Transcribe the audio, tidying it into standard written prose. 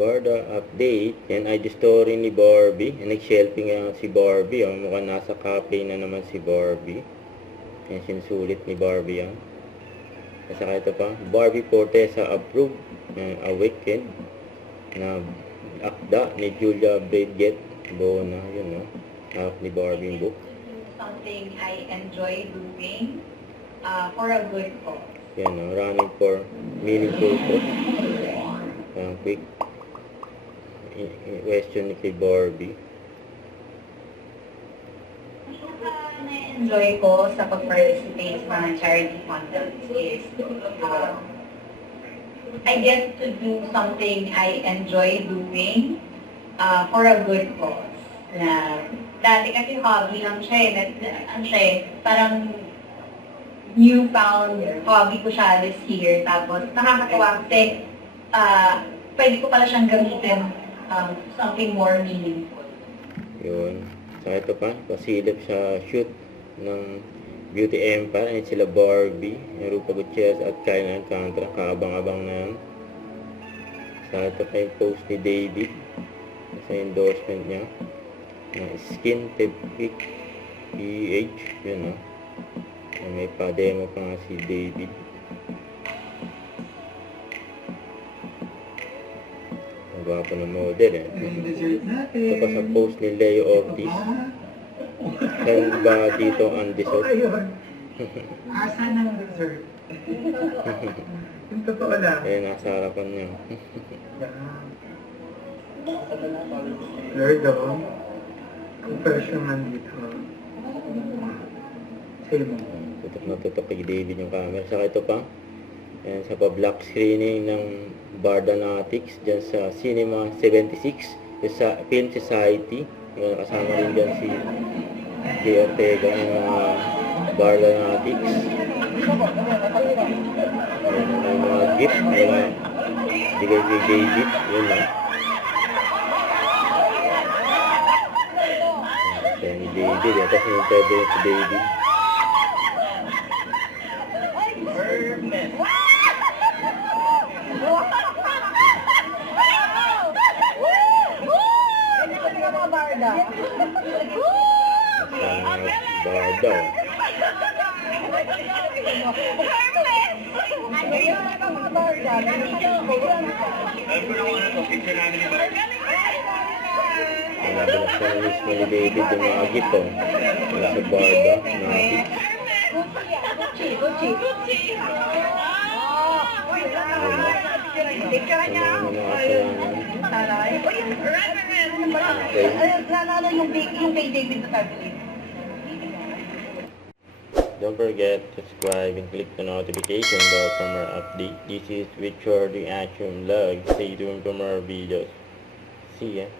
Barda update. Yan ay the story ni Barbie. Nag-shelfing nga si Barbie. Mukhang nasa cafe na naman si Barbie. Yan, sinusulit ni Barbie yan. At saka ito pa, Barbie Fortesa approved. Awakened. Na akda ni Julia Bridget Bona. Yun, no? Hawak ni Barbie yung book. Something I enjoy doing for a good cause. Yan, no? Running for meaningful cause. Quick question ni kay Barbie. Na-enjoy ko sa pag-participate sa mga charity contests is I get to do something I enjoy doing for a good cause. Na dati kasi hobby lang siya parang newfound hobby ko siya this year. Tapos nakakatawa kasi pwede ko pala siyang gamitin something more meaningful. Yun. So ito pa, pasilip sa shoot ng Beauty Empire. Ayan sila Barbie, Rupa Gutierrez at Kyle Alcantara. Kaabang-abang na yan. So ito pa yung post ni David sa endorsement niya ng Skin Peak PH. Yun, no? May pa-demo pa nga si David. Gwapo ng model, eh. Ito pa sa post ni Leo Ortiz. Saan ba dito ang dessert? Asa ng dessert? Yung totoo lang. Eh, nasa harapan niya. Lord, ang presyo man dito. Same. Tutok na tutok kay David yung camera. Saka ito pa. Ayan, sa pa-black screening ng Bardanatics dyan sa Cinema 76 sa Film Society. Yung kasama rin dyan si J. Ortega ng Bardanatics. May mga gift, may mga bigay kay David. Yun lang. Ayan, ni David. Tapos yung pwede si David. Barda. Nabulaksan mismo ni David yung mga gift, oh. Wala sa Barda. Natik. Gucci. Don't forget to subscribe and click the notification bell for more updates. This is Richard Reaction Vlog. Stay tuned for more videos. See ya.